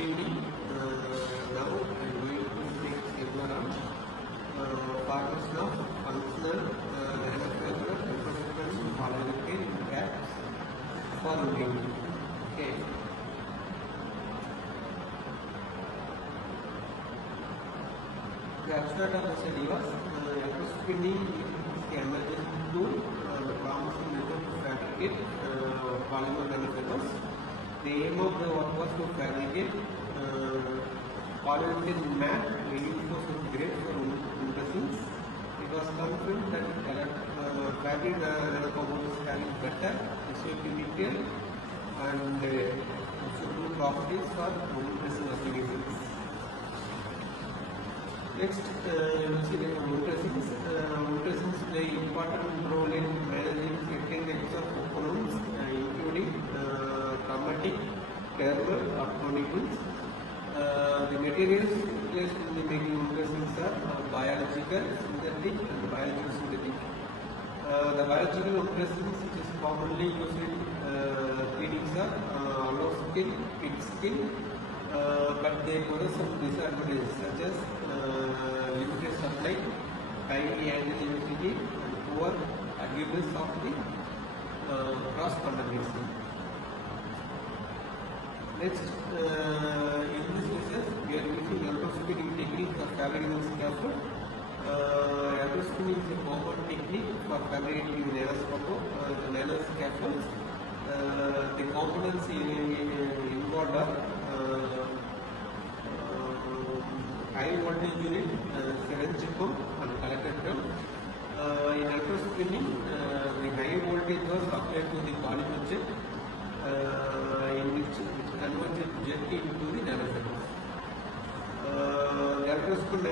evening. Now I am going to take seminar on formation of functional nanofiber microstructures polyurethane caps for women. Okay. The abstract of the study was electrospinning is the emerging tool, the promising method to fabricate polymer nanofibers. The aim of the work was to fabricate polyurethane mat reinforced with grades for impressions. It was confirmed that fabric nanocomponents having better visual detail and suitable properties for impressing applications. Next, you will see the impressions. Impressions play important role in managing certain types of components, including chromatic, thermal, or chronicles. The materials used in the making impressions are biological, synthetic, and biological synthetic. The biological impressions which is commonly used in clinics are hollow skin, pig skin, but they possess some disadvantages such as limited sunlight, tiny angle intensity, and poor adherence of the cross contamination. Next, in this research, we are using electrospinning technique for fabricating scaffold. Electrospinning is a common technique for fabricating nanoscaffolds. The components involved are high voltage unit, syringe pump, and collector drum. In electrospinning, the high voltage was applied to the polymer jet, in which converted jet into the nanofibers. The electrospin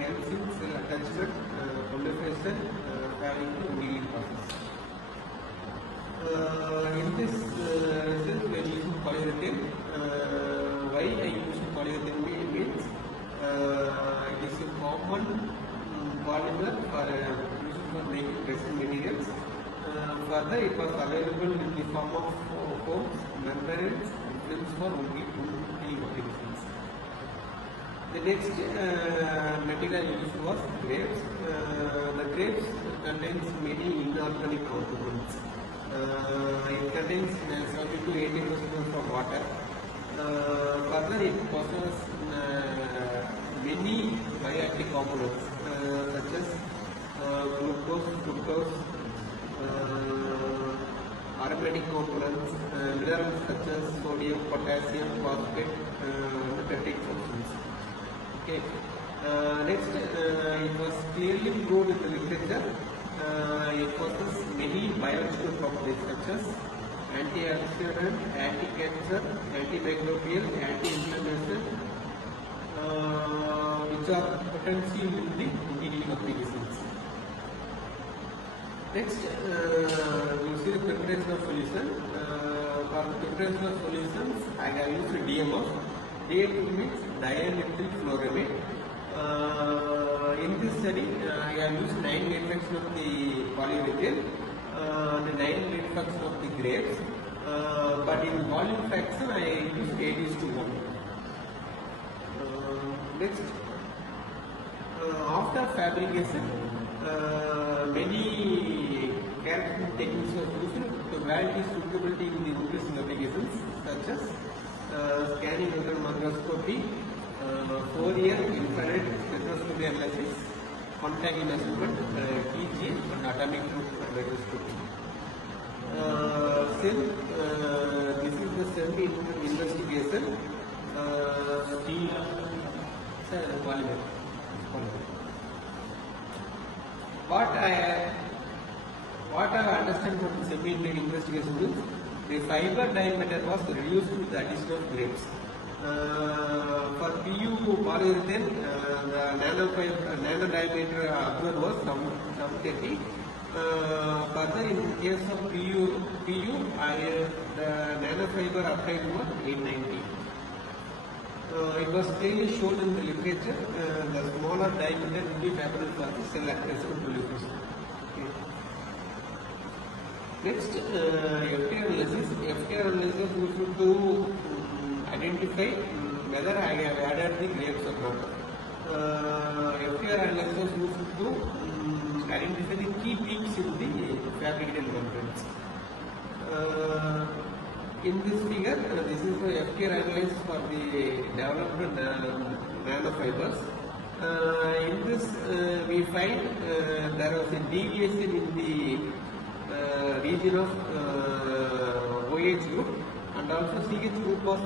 helps in cell attachment, proliferation, having the healing process. In this research, we are using polyurethane. Why I use polyurethane means it is a common polymer used for making resin materials. Further, it was available in the form of foams, membranes, and films for healing applications. The next material used was grapes. The grapes contains many inorganic components. It contains 70 to 80% of water. Further, it possesses many bioactive components such as glucose, fructose, aromatic components, minerals such as sodium, potassium, phosphate, peptic substance. Okay. Next, it was clearly proved in the literature. It possesses many biological properties such as antioxidant, anti-cancer, antimicrobial, anti-inflammation, which are potential in the healing applications. Next, you see the preparation of solution. For the preparation of solutions, I have used DMF. DMF means dimethyl fluoramate. In this study, I have used 9 main fractions of the polyurethane, the 9 main fractions of the grapes, but in volume fraction I used 8:1. Next, after fabrication, many characteristic techniques are used to validate suitability in the impressing applications such as scanning under microscopy, Fourier infrared spectroscopy analysis, contact measurement, TGA, and atomic microscopy. This is the cell investigation. Steel polymer. What I understand from the semi-indirect investigation is the fiber diameter was reduced with the addition of grapes. For PU polyurethane, the nano diameter observed was 30. Further, in case of PU, the nanofiber applied was 890. It was clearly shown in the literature the smaller diameter will be favorable for the cell attachment proliferation. Next, FTR analysis. FTR analysis used to identify whether I have added the grapes or not. FTR analysis was used to identify the key peaks in the fabricated membranes. In this figure, this is the FTR analysis for the developed nanofibers. In this, we find there was a deviation in the region of OH group, and also CH group was